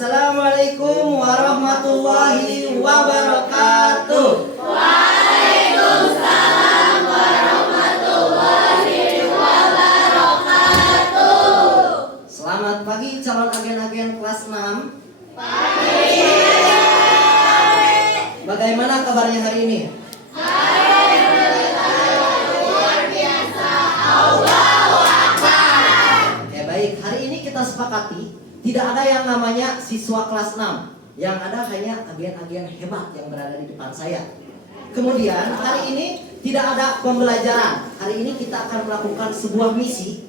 Assalamualaikum warahmatullahi wabarakatuh. Waalaikumsalam warahmatullahi wabarakatuh. Selamat pagi calon agen-agen kelas 6. Pagi. Bagaimana kabarnya hari ini? Luar biasa. Allahu Akbar. Ya baik, hari ini kita sepakati tidak ada yang namanya siswa kelas 6. Yang ada hanya agen-agen hebat yang berada di depan saya. Kemudian hari ini tidak ada pembelajaran. Hari ini kita akan melakukan sebuah misi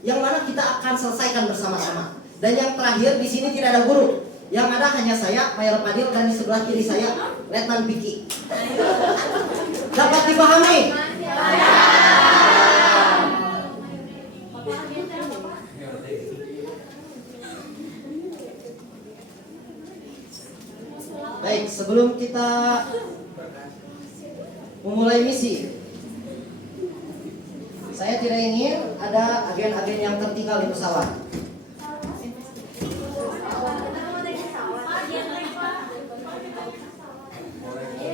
yang mana kita akan selesaikan bersama-sama. Dan yang terakhir di sini tidak ada guru. Yang ada hanya saya, Mayor Fadil, dan di sebelah kiri saya Letnan Piki. Dapat dipahami? Baik, sebelum kita memulai misi, saya tidak ingin ada agen-agen yang tertinggal di pesawat.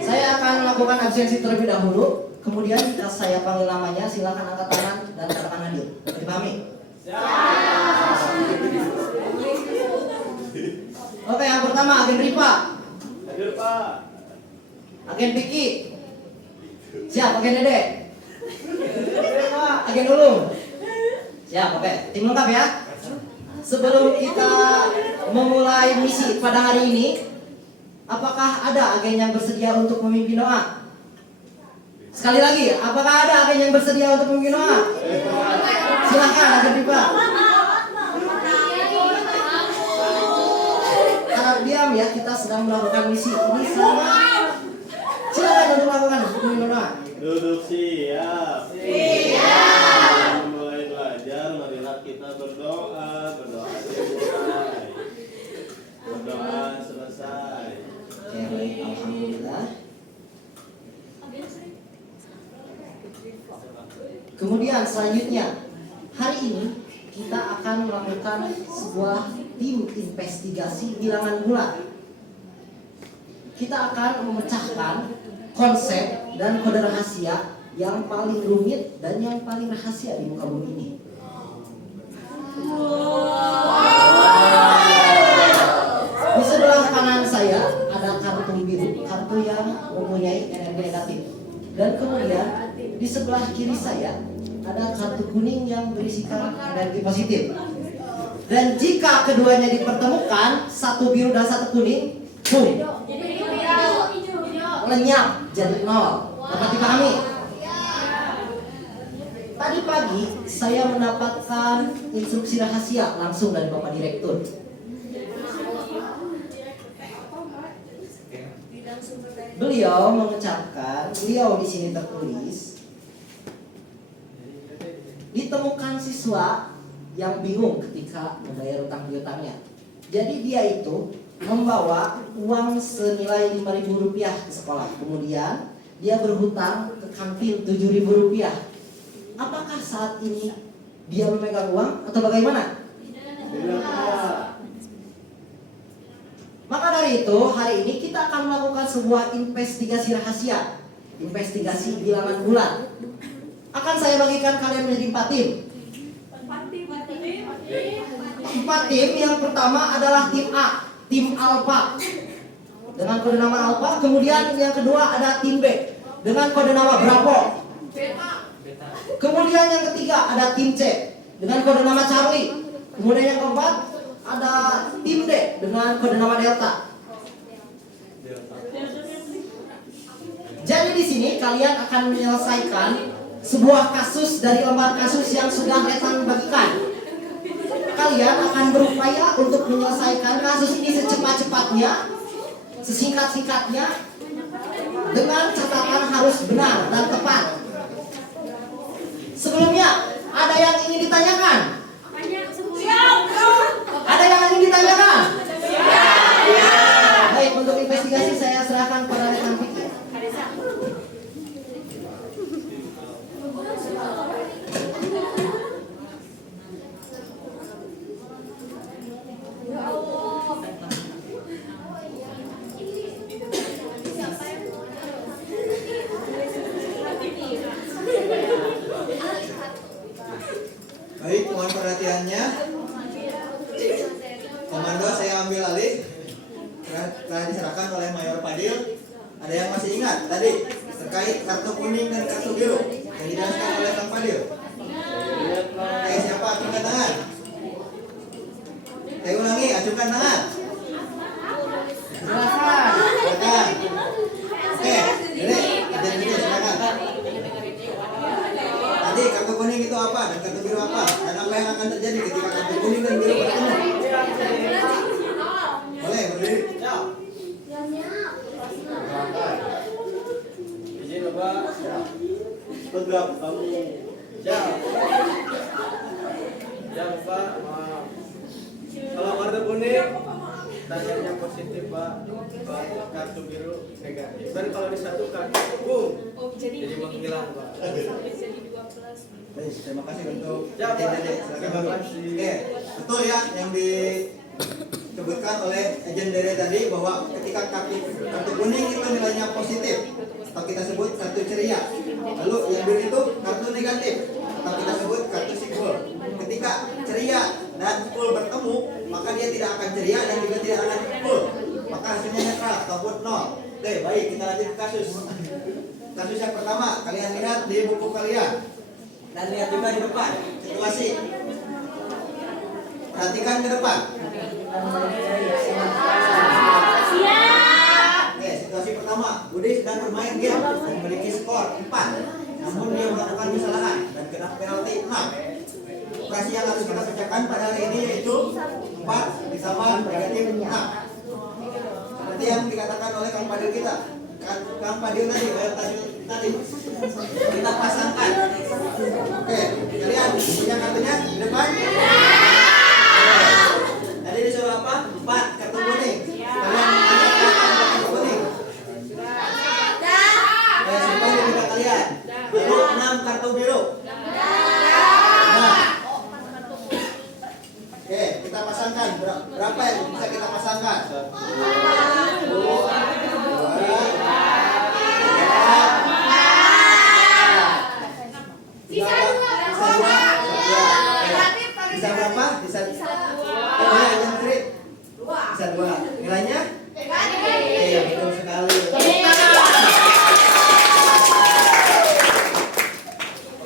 Saya akan melakukan absensi terlebih dahulu. Kemudian jika saya panggil namanya, silakan angkat tangan dan katakan hadir. Dipahami? Oke, yang pertama agen Rifa. Hadir Pak. Agen Piki. Siap, agen Dede. Agen Ulung. Siap, oke. Tim lengkap ya. Sebelum kita memulai misi pada hari ini, apakah ada agen yang bersedia untuk memimpin doa? Sekali lagi, apakah ada agen yang bersedia untuk memimpin doa? Silahkan agen Rifa. Harap diam ya, kita sedang melakukan misi ini sama. Silakan untuk melakukan memimpin doa. Duduk siap. Siap. Mulai belajar, marilah kita berdoa. Berdoa dimulai. Berdoa selesai. Oke, baik, alhamdulillah. Kemudian selanjutnya, hari ini kita akan melakukan sebuah tim investigasi bilangan bulan. Kita akan memecahkan konsep dan kode rahasia yang paling rumit dan yang paling rahasia di muka bumi ini. Di sebelah kanan saya ada kartu biru, kartu yang mempunyai energi negatif. Dan kemudian di sebelah kiri saya ada kartu kuning yang berisikan energi positif. Dan jika keduanya dipertemukan, satu biru dan satu kuning, boom, lenyap jadi nol. Dapat dipahami? Tadi pagi saya mendapatkan instruksi rahasia langsung dari Bapak Direktur. Beliau mengucapkan, beliau di sini tertulis, ditemukan siswa yang bingung ketika membayar utang piutangnya. Jadi dia itu membawa uang senilai Rp5.000 ke sekolah. Kemudian dia berhutang ke kantin Rp7.000. Apakah saat ini dia memegang uang atau bagaimana? Tidak Pak. Maka dari itu, hari ini kita akan melakukan sebuah investigasi rahasia. Investigasi bilangan bulan. Akan saya bagikan kalian menjadi 4 tim. 4 tim, yang pertama adalah tim A, tim Alpha dengan kode nama Alpha. Kemudian yang kedua ada tim B dengan kode nama Bravo. Kemudian yang ketiga ada tim C dengan kode nama Charlie. Kemudian yang keempat ada tim D dengan kode nama Delta. Jadi di sini kalian akan menyelesaikan sebuah kasus dari lembar kasus yang sudah Letnan bagikan. Kalian akan berupaya untuk menyelesaikan kasus ini secepat-cepatnya, sesingkat-singkatnya, dengan catatan harus benar dan tepat. Sebelumnya, ada yang ingin ditanyakan? Ada yang ingin ditanyakan? Baik, untuk investigasi saya serahkan pada Letnan Piki. Baik, mohon perhatiannya. Komando saya ambil alih. Telah diserahkan oleh Mayor Fadil. Ada yang masih ingat tadi terkait kartu kuning dan kartu biru yang dijelaskan oleh Kang Fadil? Oke, siapa acungkan tangan? Saya ulangi, acungkan tangan. Silakan. Oke, jadi silakan. Tadi kartu kuning itu apa dan kartu biru apa? Dan apa yang akan terjadi ketika kartu kuning dan biru bertemu? Boleh berdiri. Izin Bapak. Tegap kamu. Siap. Siap Pak. Maaf. Kalau kartu kuning tandanya positif Pak. Kartu biru negatif. Dan kalau disatukan, jadi menghilang Pak. Baik, terima kasih untuk Ya, Pak. silakan Terima dulu. kasih. Oke, betul ya yang disebutkan oleh Agen Dere tadi bahwa ketika kartu kuning itu nilainya positif atau kita sebut kartu ceria. Lalu yang biru itu kartu negatif atau kita sebut kartu sikul. Ketika ceria dan sikul bertemu, maka dia tidak akan ceria dan juga tidak akan sikul. Maka hasilnya netral ataupun nol. Oke, baik, kita lanjut ke kasus. Kasus yang pertama, kalian lihat di buku kalian. Dan lihat juga di depan situasi. Perhatikan ke depan. Oke, situasi pertama, Budi sedang bermain game dan memiliki skor 4. Namun dia melakukan kesalahan dan kena penalti 6. Operasi yang harus kita pecahkan pada hari ini yaitu 4 ditambah negatif 6. Seperti yang dikatakan oleh Kang Fadil kita. Kang Fadil tadi kita pasangkan. Oke, kalian punya kartunya di depan? Tadi disuruh apa? 4 kartu kuning. Kalian angkat kartu kuning. Simpan di depan kalian. Lalu 6 kartu biru. Nah. Oke, kita pasangkan. Berapa yang bisa kita pasangkan? 1, 2, 3, 4. Bisa berapa? Bisa. Oh ya, yang trik. Bisa 2. Nilainya? Iya, betul sekali.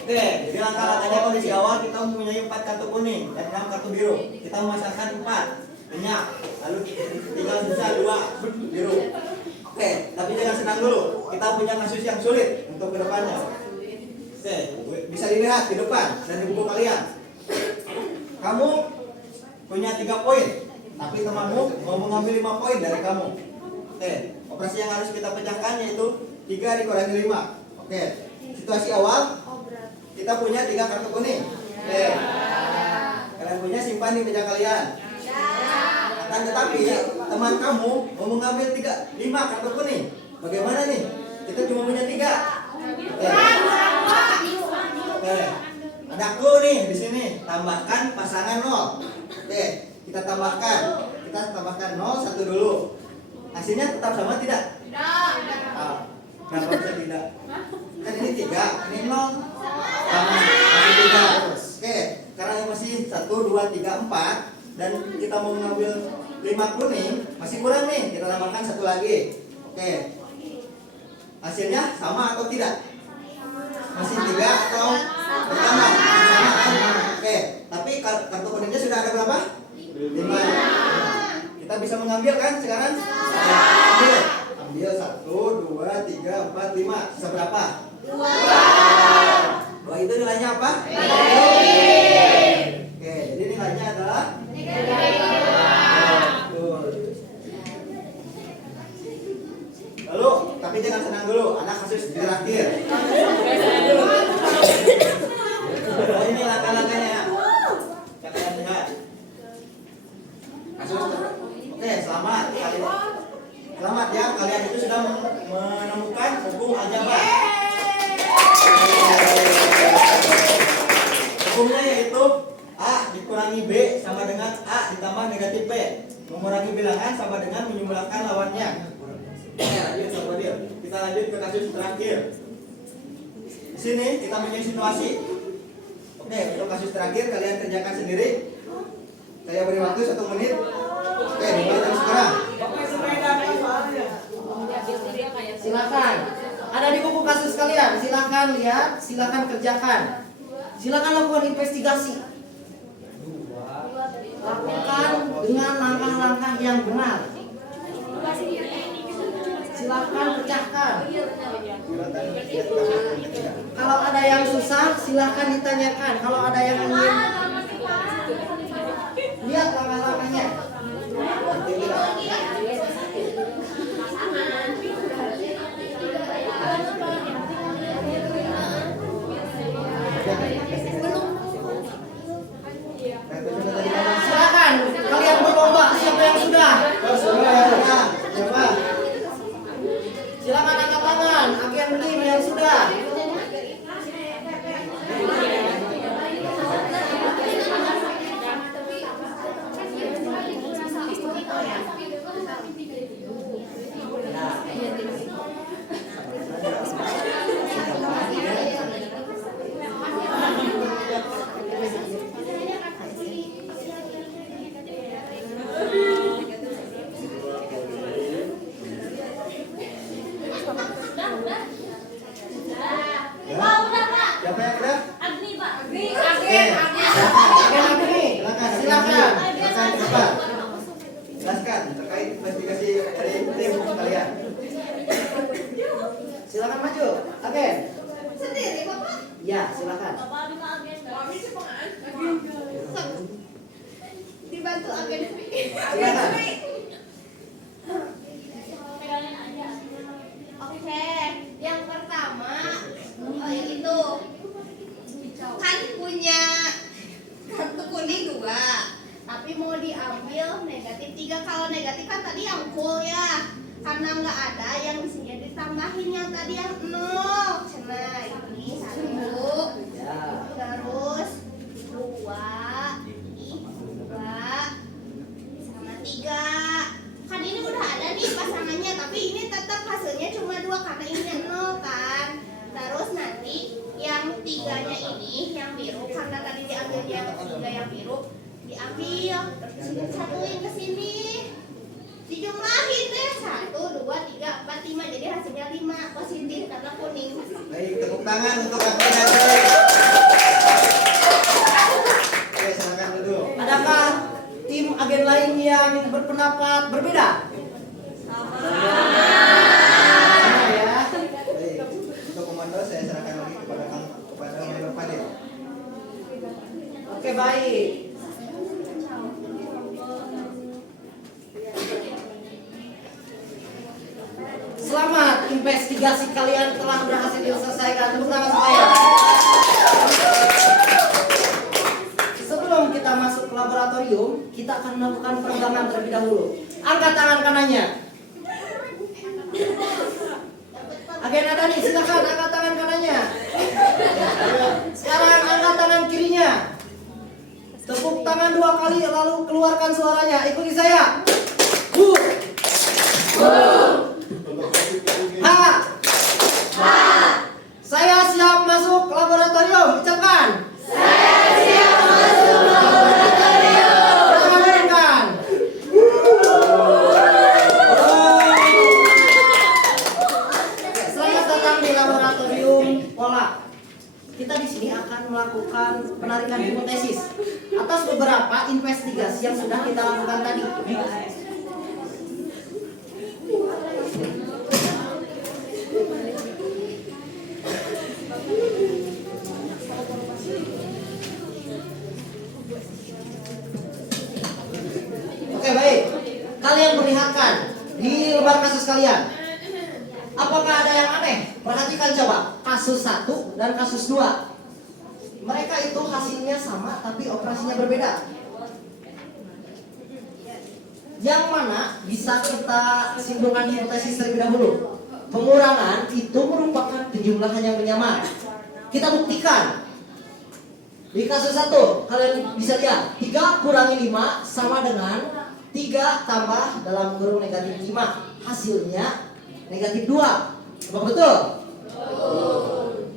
Oke, jadi langkah-langkahnya kondisi awal kita mempunyai 4 kartu kuning dan 6 kartu biru. Kita memasangkan 4 minyak, lalu tinggal sisa 2 biru. Oke, tapi jangan senang dulu. Kita punya kasus yang sulit untuk kedepannya. Oke, bisa dilihat di depan dan di buku kalian. Kamu punya 3 poin, tapi temanmu mau mengambil 5 poin dari kamu. Oke, operasi yang harus kita pecahkan yaitu 3 dikurangi 5. Oke, situasi awal kita punya 3 kartu kuning. Oke, kalian punya simpan di meja kalian. Akan tetapi teman kamu mau mengambil 5 kartu kuning. Bagaimana nih? Kita cuma punya 3. Oke, ada clue nih di sini. Tambahkan pasangan 0. Oke, kita tambahkan 0 1 dulu. Hasilnya tetap sama tidak? Kenapa bisa tidak? Kan ini 3, ini 0. Sama, masih 3 terus. Oke, karena ini masih 1, 2, 3, 4 dan kita mau mengambil 5 kuning, masih kurang nih. Kita tambahkan 1 lagi. Oke. Hasilnya sama atau tidak? Masih 3 atau bertambah? Sama kan? Oke, tapi kartu kuningnya sudah ada berapa? 5. Kita bisa mengambil kan sekarang? Ambil 1, 2, 3, 4, 5. Sisa berapa? 2 itu nilainya apa? Oke, jadi nilainya adalah betul. Lalu, tapi jangan senang dulu, ada kasus terakhir. Oh, ini langkah-langkahnya. Kalian lihat. Kasus. Oke, selamat. Selamat ya, kalian itu sudah menemukan hukum aljabar. Hukumnya yaitu A dikurangi B sama dengan A ditambah negatif B. Mengurangi bilangan sama dengan menjumlahkan lawannya. Kita lanjut ke kasus terakhir. Di sini kita punya situasi. Nih, untuk kasus terakhir kalian kerjakan sendiri. Saya beri waktu 1 menit. Oke, dimulai dari sekarang. Silakan. Ada di buku kasus kalian. Silakan lihat, silakan kerjakan. Silakan lakukan investigasi. Lakukan dengan langkah-langkah yang benar. Silakan pecahkan. Kalau ada yang susah, silakan ditanyakan. Kalau ada yang ingin lihat langkah-langkahnya. Silakan kalian berlomba siapa yang sudah. Siapa? Silakan angkat tangan, agen tim yang sudah. Siapa yang udah? Silakan. Silakan. Jelaskan terkait investigasi dari tim kalian. Silakan maju. Agen. Sendiri, Bapak. Ya, silakan. Dibantu agen. Silakan. Oke, yang pertama itu kan punya kartu kuning 2, tapi mau diambil negatif 3. Kalau negatif kan tadi yang full ya, karena nggak ada yang di sini ditambahin yang tadi yang 0. Nah ini 1, Ya. terus 2, ini 2 sama 3. Kan ini udah ada nih pasangannya, tapi ini tetap hasilnya cuma 2 karena ini 0 kan. Terus nanti yang 3-nya ini yang biru, karena tadi diambil yang 3 yang biru, diambil terus disatuin ke sini, dijumlahin deh 1, 2, 3, 4, 5, jadi hasilnya 5 positif karena kuning. Baik, tepuk tangan untuk Agen dan Joy. Oke, silakan duduk. Adakah tim agen lain yang berpendapat berbeda? Sama ya. Baik, untuk komando saya serahkan lagi kepada Mayor Fadil. Oke, baik. Selamat, investigasi kalian telah berhasil diselesaikan. Tepuk tangan saya. Sebelum kita masuk ke laboratorium, kita akan melakukan peregangan terlebih dahulu. Angkat tangan kanannya. Agen ada nih, silakan angkat tangan kanannya. Sekarang angkat tangan kirinya. Tepuk tangan 2 kali lalu keluarkan suaranya. Ikuti saya. Bu. Ha. Saya siap masuk laboratorium. Ucapkan. Tangan turunkan. Selamat datang di laboratorium pola. Kita di sini akan melakukan penarikan hipotesis atas beberapa investigasi yang sudah kita lakukan tadi. Oke, baik. Kalian perlihatkan di lembar kasus kalian. Apakah ada yang aneh? Perhatikan coba. Kasus 1 dan kasus 2. Mereka itu hasilnya sama tapi operasinya berbeda. Yang mana bisa kita simpulkan hipotesis terlebih dahulu. Pengurangan itu merupakan penjumlahan yang menyamar. Kita buktikan. Di kasus 1, kalian bisa lihat 3 kurangi 5 sama dengan 3 tambah dalam kurung negatif 5. Hasilnya negatif 2. Apa betul?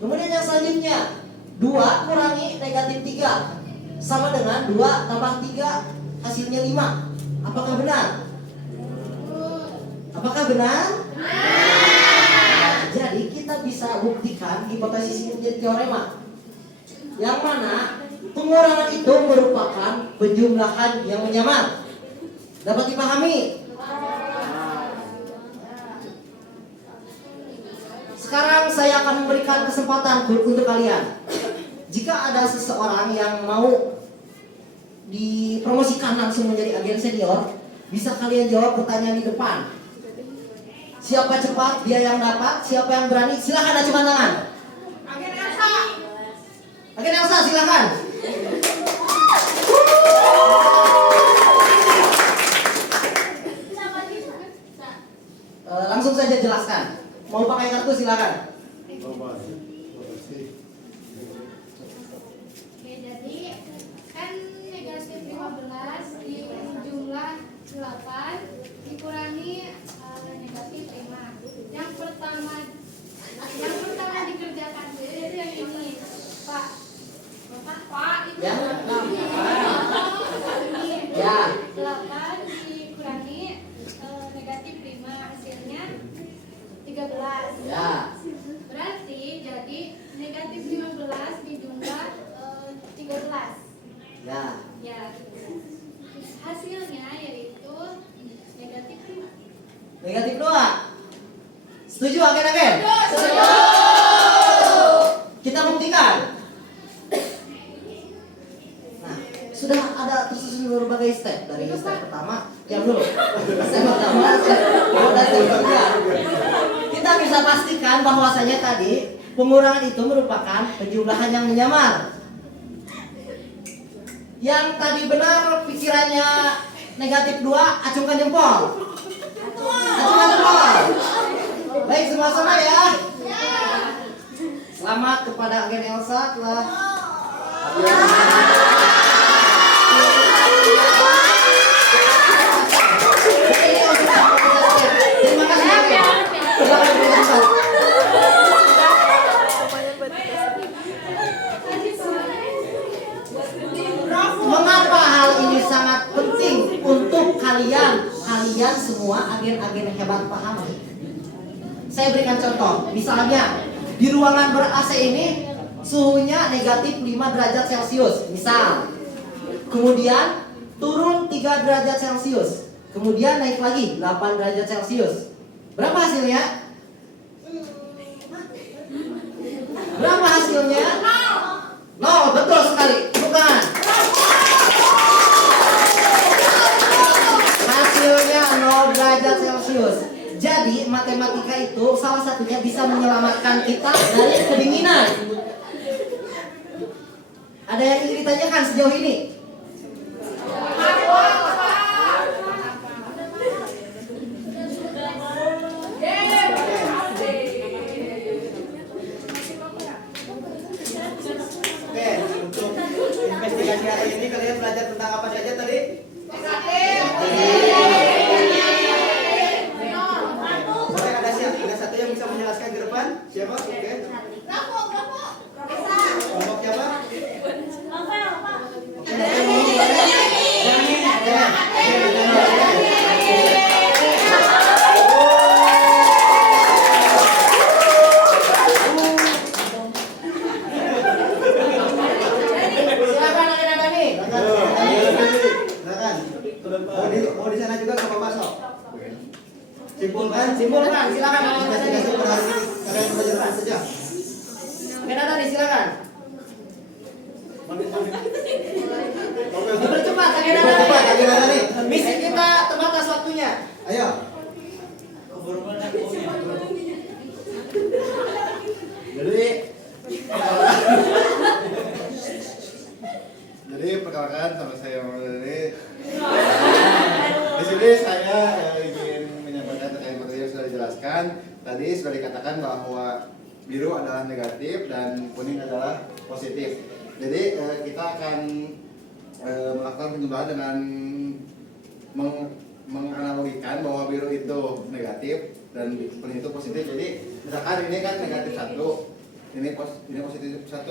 Kemudian yang selanjutnya, 2 2 kurangi negatif 3 sama dengan 2 tambah 3 hasilnya 5. Apakah benar? Apakah benar? Nah, jadi kita bisa buktikan hipotesis ini menjadi teorema. Yang mana pengurangan itu merupakan penjumlahan yang menyamar. Dapat dipahami? Sekarang saya akan memberikan kesempatan untuk kalian. Jika ada seseorang yang mau dipromosikan langsung menjadi agen senior, bisa kalian jawab pertanyaan di depan. Siapa cepat, dia yang dapat. Siapa yang berani, silahkan ajukan tangan. Agen Elsa, silahkan. Langsung saja jelaskan. Mau pakai kartu silahkan. Oke, jadi kan negatif 15 di jumlah 8 dikurangi negatif 5. Yang pertama dikerjakan jadi yang ini, Pak. Pak itu Ya. ini. Ya. 8 dikurangi negatif 5 hasilnya 13. Ya. Berarti jadi negatif 15 dijumlah 13. Ya. Ya. Hasilnya yaitu negatif 5. Negatif 2. Setuju agen-agen? Setuju. Kita buktikan. Nah, sudah ada tersusun berbagai step. Dari step pertama, diam dulu. Step pertama, step kedua, dan step ketiga. Kita bisa pastikan bahwasanya tadi pengurangan itu merupakan penjumlahan yang menyamar. Yang tadi benar pikirannya negatif 2, acungkan jempol. Acungkan jempol. Baik, semua sama ya. Selamat kepada agen Elsa telah terima kasih. Mengapa hal ini sangat penting untuk kalian semua agen-agen hebat pahami? Saya berikan contoh, misalnya di ruangan ber-AC ini suhunya negatif 5 derajat Celcius, misal. Kemudian turun 3 derajat Celcius, kemudian naik lagi 8 derajat Celcius. Berapa hasilnya? Berapa hasilnya? 0, betul sekali. Bukan. Hasilnya 0 derajat Celcius. Jadi matematika itu salah satunya bisa menyelamatkan kita dari kedinginan. Ada yang ingin ditanyakan sejauh ini? Oke, untuk investigasi hari ini kalian belajar tentang apa saja tadi? Boleh ada satu yang bisa menjelaskan ke depan? Siapa? Oke. Kelompok siapa? Silakan agen-agen nih. Silakan. Mau di sana juga nggak apa-apa sok. Simpulkan. Simpulkan, silakan. Investigasi per hari ini kalian belajar apa saja? Agen-agen nih, silakan. Dipercepat agen-agen Cepat, agen-agen nih. nih. Misi kita terbatas waktunya. Ayo. Jadi perkenalkan sama saya Muhammad Dani. Di sini saya ingin menyampaikan terkait materi yang sudah dijelaskan. Tadi sudah dikatakan bahwa biru adalah negatif dan kuning adalah positif. Jadi kita akan melakukan penjumlahan dengan menganalogikan bahwa biru itu negatif dan kuning itu positif. Jadi misalkan ini kan negatif 1, ini positif 1,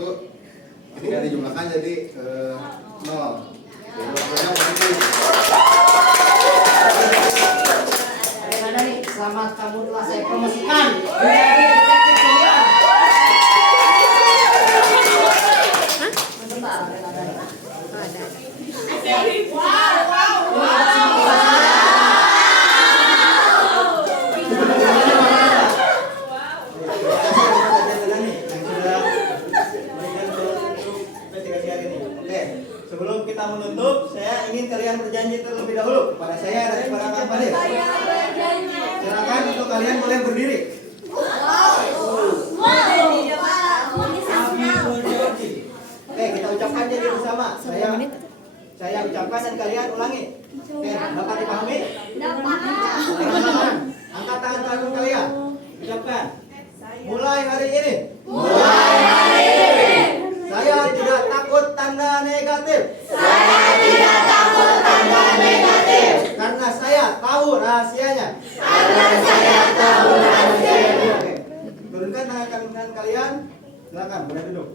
Ketika dijumlahkan jadi 0. Jadi waktunya positif. Ada nih, selamat kamu telah saya promosikan menjadi detektif senior. Sebentar, ada nih. Sebelum kita menutup, saya ingin kalian berjanji terlebih dahulu kepada saya dan kepada Kang Fadil. Silakan untuk kalian boleh berdiri. Oke, kita ucapkan jadi bersama. Saya ucapkan dan kalian ulangi. Oke, dapat dipahami? Angkat tangan kanan kalian. Ucapkan. Mulai hari ini. Saya tidak takut tanda negatif. Karena saya tahu rahasianya. Oke. Turunkan tangan kanan kalian. Silakan, boleh duduk.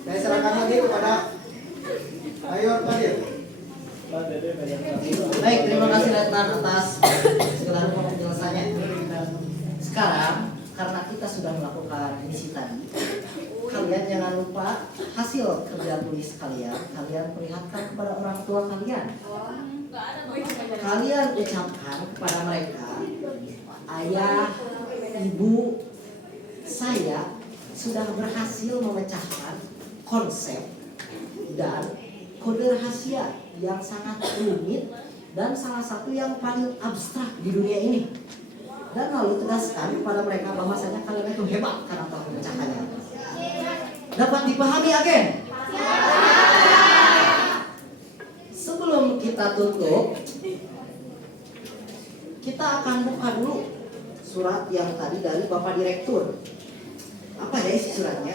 Saya serahkan lagi kepada Mayor Fadil. Baik, terima kasih Letnan atas segala penjelasannya. Sekarang karena kita sudah melakukan misi tadi, kalian jangan lupa hasil kerja tulis kalian perlihatkan kepada orang tua kalian. Kalian ucapkan kepada mereka, ayah, ibu, saya sudah berhasil memecahkan konsep dan kode rahasia yang sangat rumit dan salah satu yang paling abstrak di dunia ini. Dan lalu tegaskan kepada mereka bahwasanya kalian itu hebat karena telah memecahkannya. Dapat dipahami, agen? Sebelum kita tutup, kita akan buka dulu surat yang tadi dari Bapak Direktur. Apa ya isi suratnya?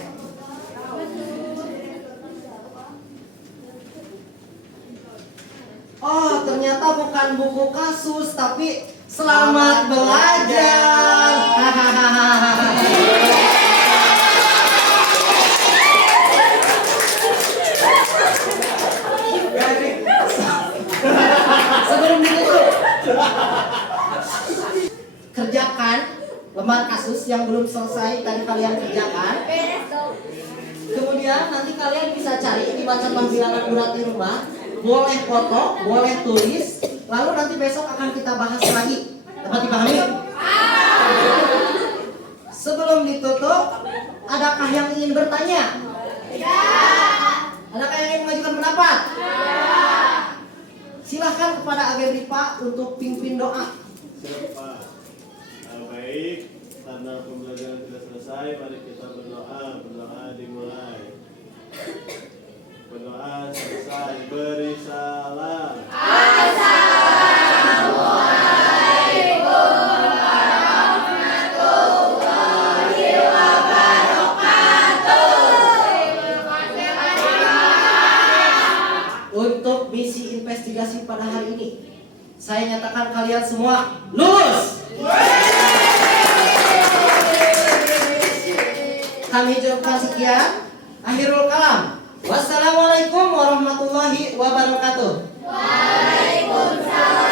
Oh, ternyata bukan buku kasus, tapi selamat belajar. Sebelum ditutup, kerjakan lembar kasus yang belum selesai tadi kalian kerjakan. Kemudian nanti kalian bisa cari di catatan bilangan urat di rumah. Boleh foto, boleh tulis. Lalu nanti besok akan kita bahas lagi. Dapat dipahami? Sebelum ditutup, adakah yang ingin bertanya? Ya. Adakah yang ingin mengajukan pendapat? Ya. Silahkan kepada Agen Ripa untuk pimpin doa. Siap, Pak. Baik, karena pembelajaran sudah selesai, mari kita berdoa. Berdoa dimulai. Berdoa selesai. Beri salam. Untuk misi investigasi pada hari ini, saya nyatakan kalian semua lulus. Kami ucapkan sekian. Akhirul kalam. Wassalamualaikum warahmatullahi wabarakatuh. Waalaikumsalam.